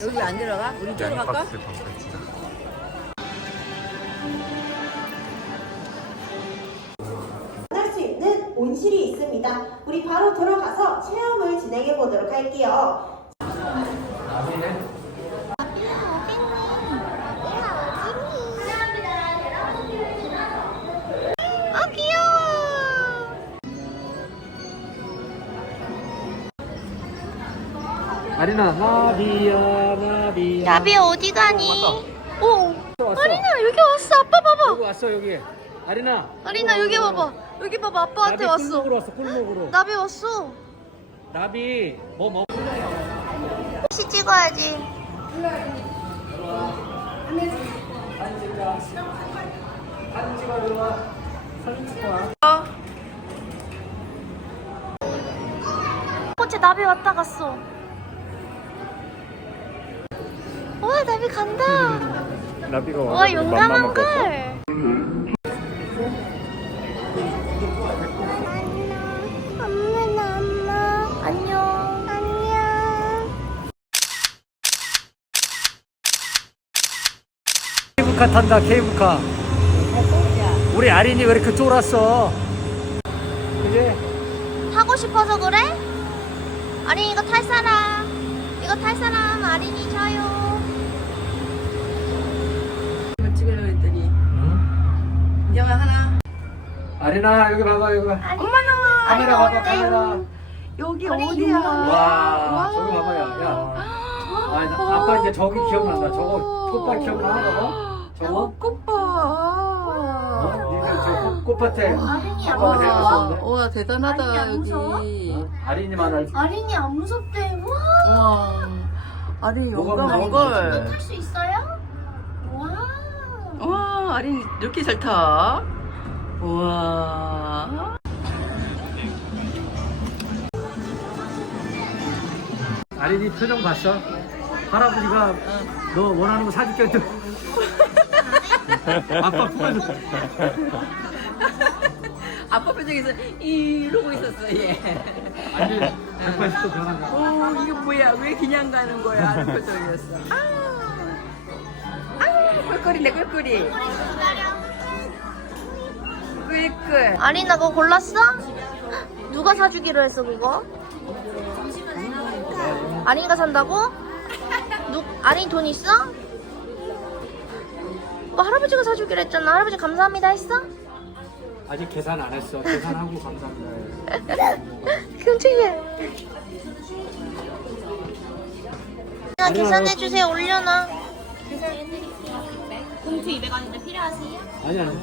여기 안 들어가? 우리 쪽으로 갈까? 양박스. 할수 있는 온실이 있습니다. 우리 바로 들어가서 체험을 진행해 보도록 할게요. 아 아리나 나비야 나비. 나비 어디 가니? 오. 왔어. 아리나 여기 왔어. 아빠 봐봐. 여기 왔어 여기. 아리나. 아리나 여기 봐봐. 여기 봐봐. 아빠한테 나비 왔어. 꿀먹으로 왔어 꿀먹으로. 나비 왔어. 나비 뭐 먹? 혹시 찍어야지. 어째 나비 왔다 갔어. 와 나비 간다. 나비가 와 용감한 걸. 엄마 엄마 안녕 안녕. 케이블카 탄다 케이블카. 우리 아린이 왜 이렇게 쫄았어? 그지? 타고 싶어서 그래? 아린이 이거 탈 사람 이거 탈 사람 아린이 저요 찍으려고 했더니 인정아 하나 아린아 여기 봐봐 여기. 봐. 엄마 나와 카메라 봐봐 카메라. 여기 어디야 와 저기 봐봐요. 야. 아, 나- 아빠 이제 저기 기억난다. 저거 꽃밭 기억나? 저거? 저거? 꽃봐 어? 니들 저 꽃- 꽃밭에 아린이 안 아빠가 무서워? 데려갔었는데? 와 대단하다 아린이 무서워? 여기 어? 아린이만 알지. 아린이 안 무섭대 와 와 아린이 뭐가 용감한 무서운지 걸 진짜. 탈수 있어요? 아린이 이렇게 잘 타? 우와. 아린이 표정 봤어? 할아버지가 너 원하는 거 사줄게 했더니 아빠 부가줘. 아빠 표정에서 이러고 있었어 얘. 아니 180도 변한 거 오 이게 뭐야? 왜 그냥 가는 거야? 하는 표정이었어. 아, 아 꿀꿀이네 꿀꿀이 꿀꿀 아린아 그거 골랐어? 누가 사주기로 했어 그거? 아린이가 산다고? 누, 아린이 돈 있어? 뭐 할아버지가 사주기로 했잖아 할아버지 감사합니다 했어? 아직 계산 안 했어 계산하고 감사합니다 깜짝이야 아, 계산해주세요 올려놔 봉투 200원인데 필요하세요? 아니 아니.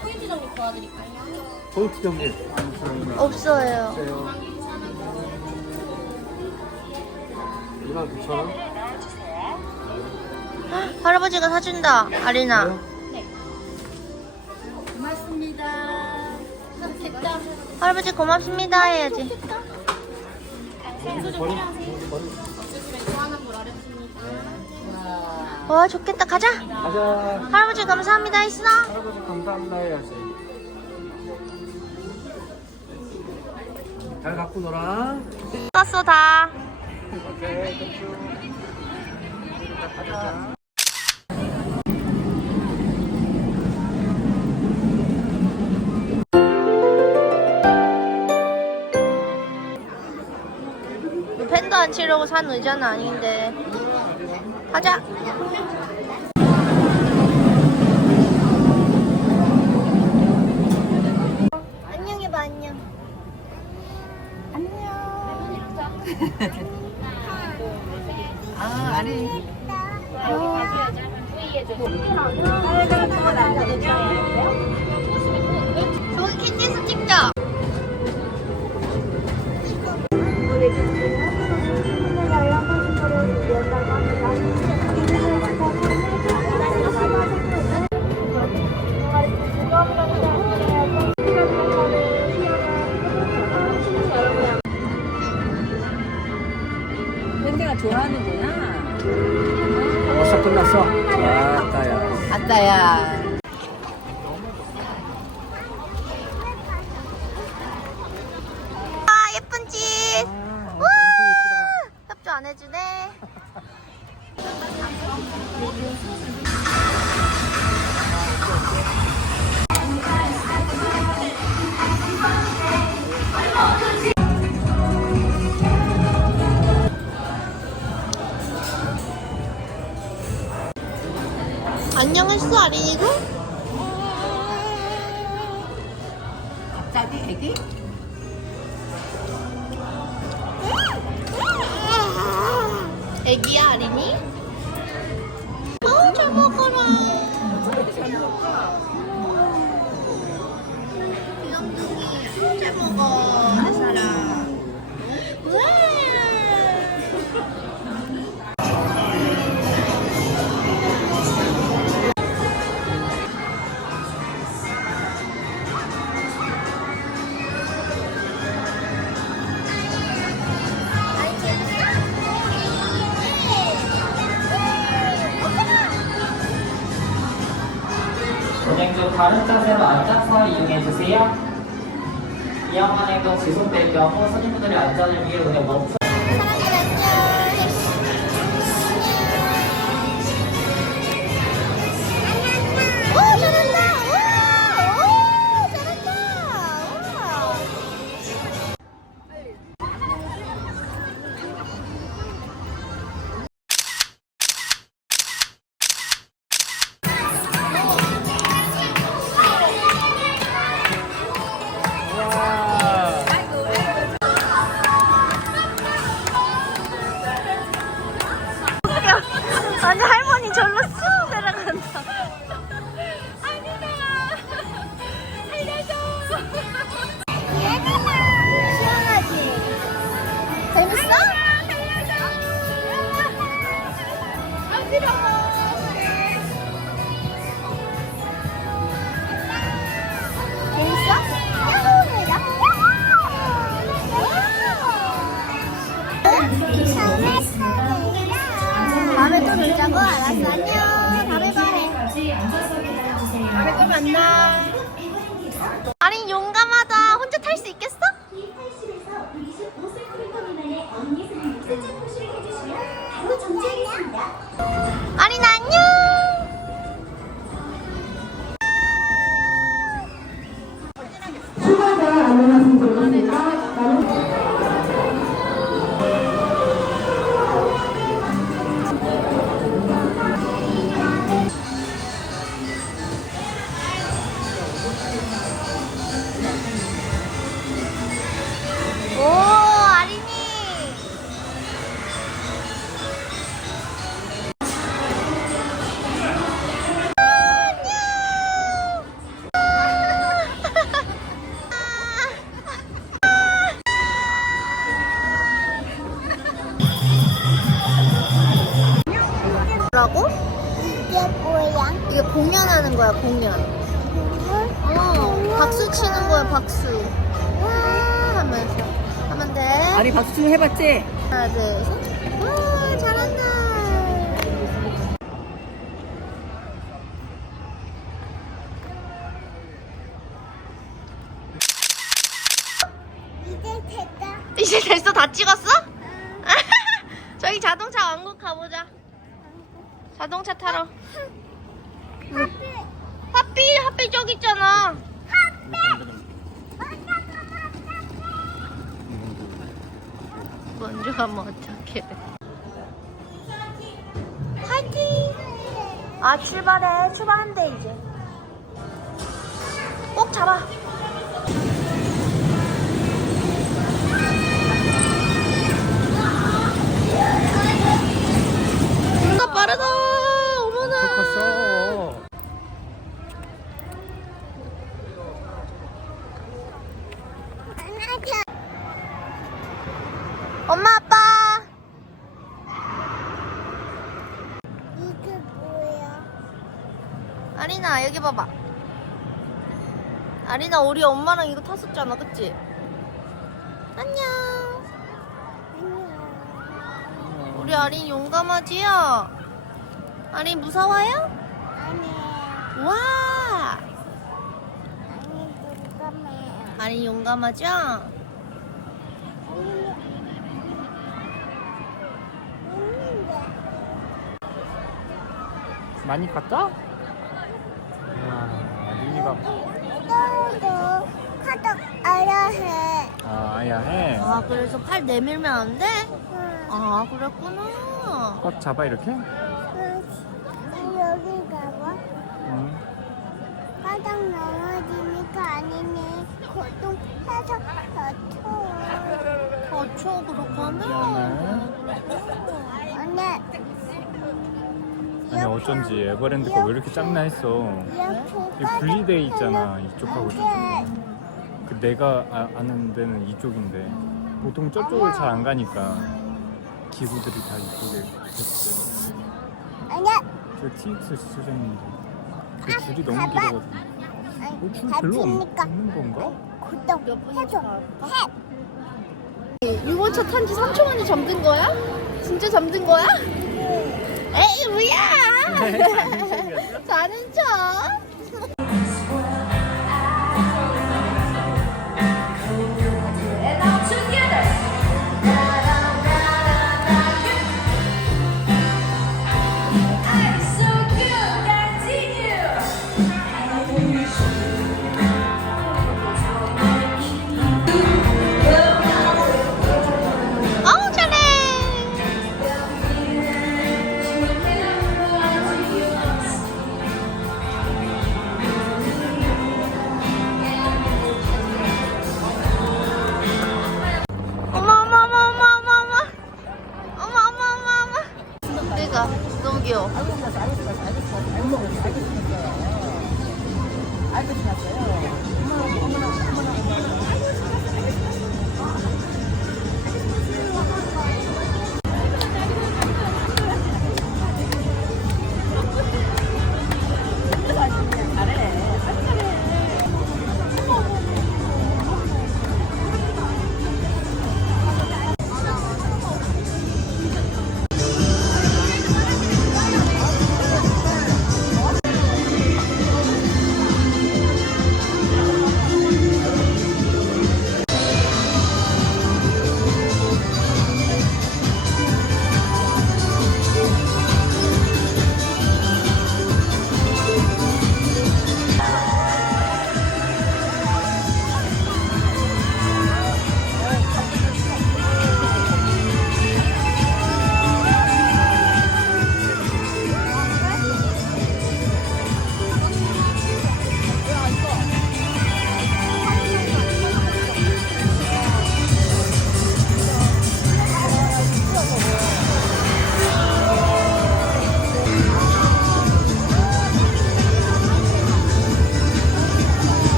포인트 정리 도와드릴까요? 포인트 정리. 없어요. 주세요 2만 9천 원? 할아버지가 사준다 아린아 할아버지 고맙습니다 해야지. 버리 와 좋겠다. 가자. 가자. 할아버지 감사합니다. 했어? 할아버지 감사합니다 해야지. 잘 갖고 놀아. 떴어 다. 오케이 땡큐 가자. 펜도 안 치려고 산 의자는 아닌데 가자. 안녕해봐 안녕. 아 아린이 저기 캔디스 찍 자 현대가 좋아하는구나. 벌써 끝났어? 왔다야. 아따야 안녕했어 아린이도? 갑자기 애기? 운행 중 다른 자세로 앉아서 이용해 주세요. 이왕한 행동 지속될 경우 손님분들의 안전을 위해 운행 멈춰 안녕. 다음에 봐해 다음에 또 만나. 아린 용감하다. 혼자 탈 수 있겠어? 거야 공연. 어 박수 치는 거야 박수. 와 하면서. 하면 돼. 아리 박수 좀 해봤지? 하나 둘 셋 와 잘한다. 이제 됐다. 이제 됐어? 다 찍었어? 저기 자동차 왕국 가보자. 자동차 타러. 하 삐 하삐 저기 있잖아. 먼저 가면 어떡해 파이팅! 아 출발해. 출발한대 이제. 꼭 잡아. 나 빠르다 어머나 엄마 아빠 이게 뭐야? 아리나 여기 봐봐 아리나 우리 엄마랑 이거 탔었잖아 그치? 안녕 안녕. 우리 아린 용감하지요? 아린 무서워요? 아니, 와 아니 눈감해. 아린 용감하죠? 아니, 있는데. 많이 컸어? 이야, 릴리가 너도 카톡 알아야 해. 아, 아야 해. 아 그래서 팔 내밀면 안 돼? 아 그랬구나. 꽉 잡아 이렇게? 여기 가봐. 응. 바닥 넘어지니까 아니네. 고통해서. 다쳐 그렇게 하면? 언니. 아니 어쩐지 에버랜드가 왜 이렇게 작나 했어. 이 분리돼 있잖아 이쪽하고 저쪽. 그 내가 아, 아는 데는 이쪽인데 보통 저쪽을 잘 안 가니까 기구들이 다 이쪽에. 아니. 저 TX 수정인데 그 줄이 너무 길어가지고. 어, 줄 별로 없- 없는 건가? 구독 해줘. 해. 이번 차탄 지 3초 만에 잠든 거야? 진짜 잠든 거야? 에이 뭐야? 자는 척.